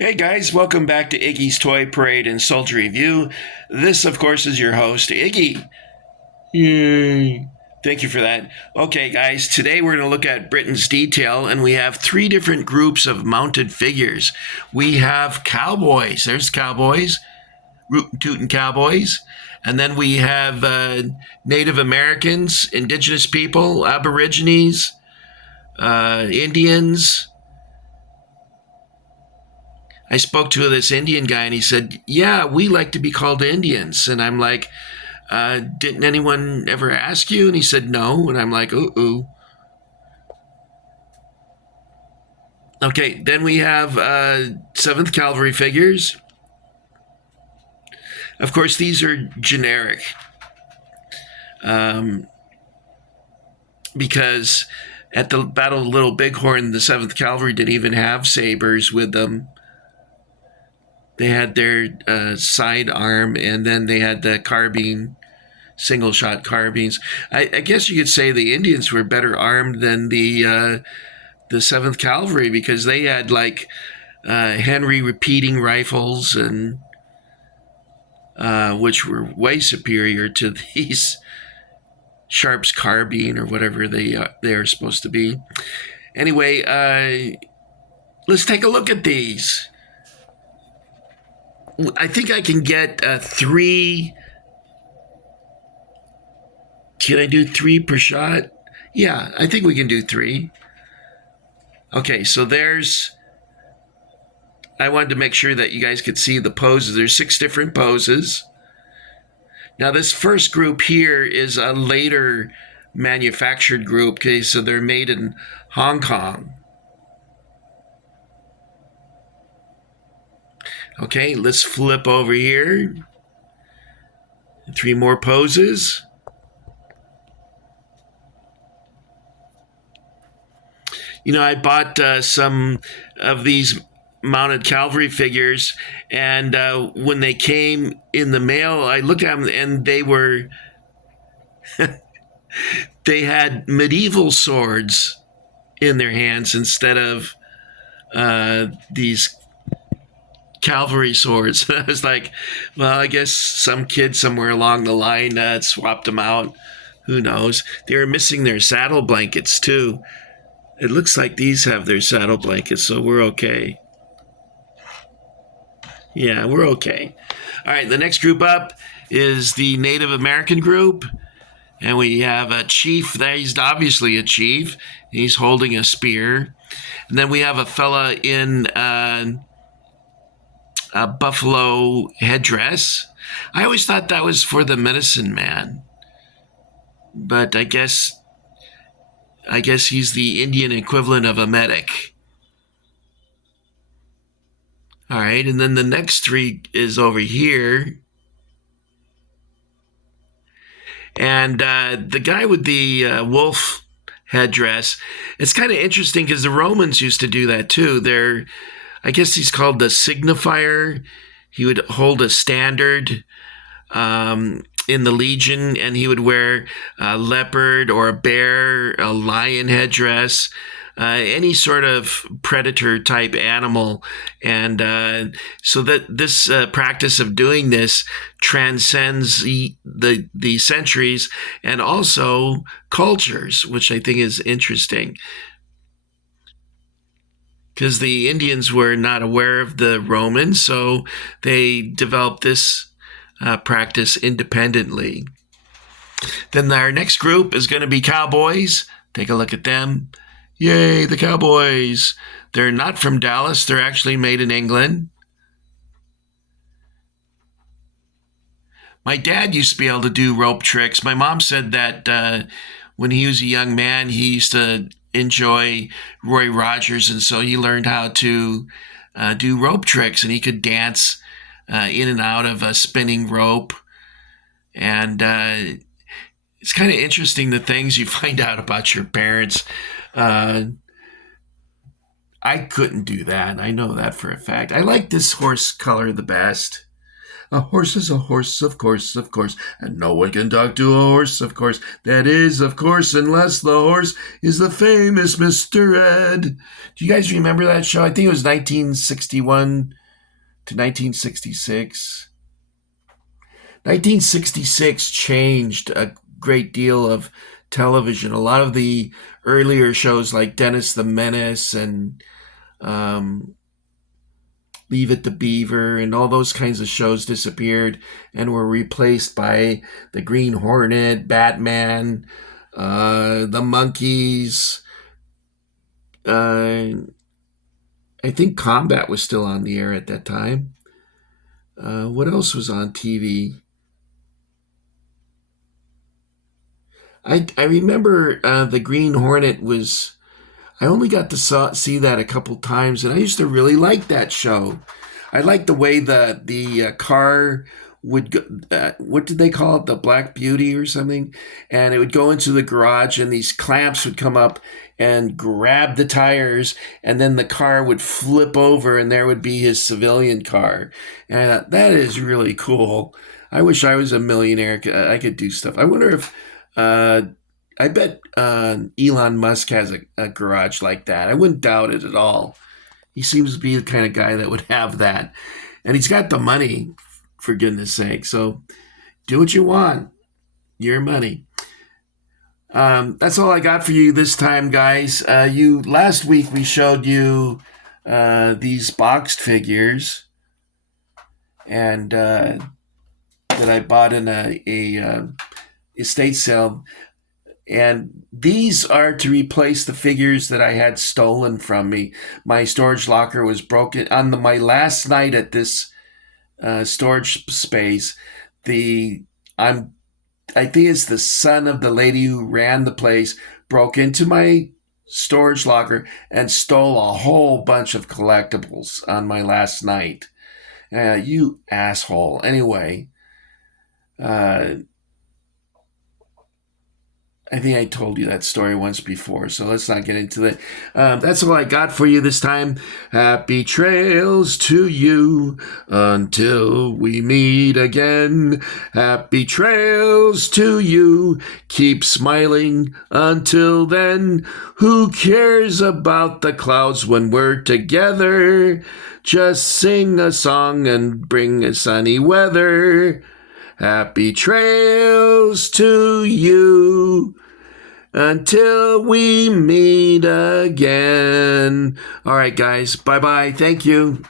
Hey guys, welcome back to Iggy's Toy Parade and Soldier Review. This, of course, is your host, Iggy. Yay. Thank you for that. Okay, guys, today we're going to look at Britain's Deetail, and we have three different groups of mounted figures. We have Cowboys. There's Cowboys, rootin' tootin' Cowboys. And then we have Native Americans, Indigenous people, Aborigines, Indians. I spoke to this Indian guy and he said, yeah, we like to be called Indians. And I'm like, didn't anyone ever ask you? And he said, no. And I'm like, ooh. Okay, then we have 7th Cavalry figures. Of course, these are generic because at the Battle of Little Bighorn, the 7th Cavalry didn't even have sabers with them. They had their side arm, and then they had the carbine, single-shot carbines. I guess you could say the Indians were better armed than the 7th Cavalry because they had like Henry repeating rifles, and which were way superior to these Sharp's carbine or whatever they are supposed to be. Anyway, let's take a look at these. I think I can get 3. Can I do 3 per shot? Yeah, I think we can do 3. Okay, so I wanted to make sure that you guys could see the poses. There's 6 different poses. Now, this first group here is a later manufactured group. Okay, so they're made in Hong Kong. Okay, let's flip over here. 3 more poses. You know, I bought some of these mounted cavalry figures, and when they came in the mail, I looked at them, and they were they had medieval swords in their hands instead of these cavalry swords. I was like, well, I guess some kid somewhere along the line swapped them out. Who knows? They were missing their saddle blankets too. It looks like these have their saddle blankets, so we're okay. Yeah, we're okay. All right, the next group up is the Native American group. And we have a chief. He's obviously a chief. He's holding a spear. And then we have a fella in a buffalo headdress. I always thought that was for the medicine man. But I guess he's the Indian equivalent of a medic. All right, and then the next 3 is over here. And the guy with the wolf headdress, it's kind of interesting because the Romans used to do that too. I guess he's called the signifier. He would hold a standard in the legion, and he would wear a leopard or a bear, a lion headdress, any sort of predator type animal. And so that this practice of doing this transcends the centuries and also cultures, which I think is interesting. Because the Indians were not aware of the Romans, so they developed this practice independently. Then our next group is going to be Cowboys. Take a look at them. Yay, the Cowboys. They're not from Dallas. They're actually made in England. My dad used to be able to do rope tricks. My mom said that when he was a young man, he used to enjoy Roy Rogers, and so he learned how to do rope tricks, and he could dance in and out of a spinning rope. And it's kind of interesting the things you find out about your parents. I couldn't do that. I know that for a fact. I like this horse color the best. A horse is a horse, of course, of course, and no one can talk to a horse, of course. That is, of course, unless the horse is the famous Mr. Ed. Do you guys remember that show? I think it was 1961 to 1966. 1966 changed a great deal of television. A lot of the earlier shows like Dennis the Menace and um, Leave It to Beaver and all those kinds of shows disappeared and were replaced by the Green Hornet, Batman, the Monkeys. I think Combat was still on the air at that time. What else was on TV? I remember the Green Hornet was. I only got to see that a couple times, and I used to really like that show. I liked the way the car would go. What did they call it? The Black Beauty or something? And it would go into the garage, and these clamps would come up and grab the tires, and then the car would flip over, and there would be his civilian car. And I thought, that is really cool. I wish I was a millionaire. I could do stuff. I wonder if. I bet Elon Musk has a garage like that. I wouldn't doubt it at all. He seems to be the kind of guy that would have that. And he's got the money, for goodness sake. So do what you want. Your money. That's all I got for you this time, guys. Last week we showed you these boxed figures and that I bought in a estate sale. And these are to replace the figures that I had stolen from me. My storage locker was broken on my last night at this storage space. I think it's the son of the lady who ran the place broke into my storage locker and stole a whole bunch of collectibles on my last night. You asshole. Anyway. I think I told you that story once before, so let's not get into that. That's all I got for you this time. Happy trails to you until we meet again. Happy trails to you. Keep smiling until then. Who cares about the clouds when we're together? Just sing a song and bring sunny weather. Happy trails to you until we meet again. All right, guys. Bye-bye. Thank you.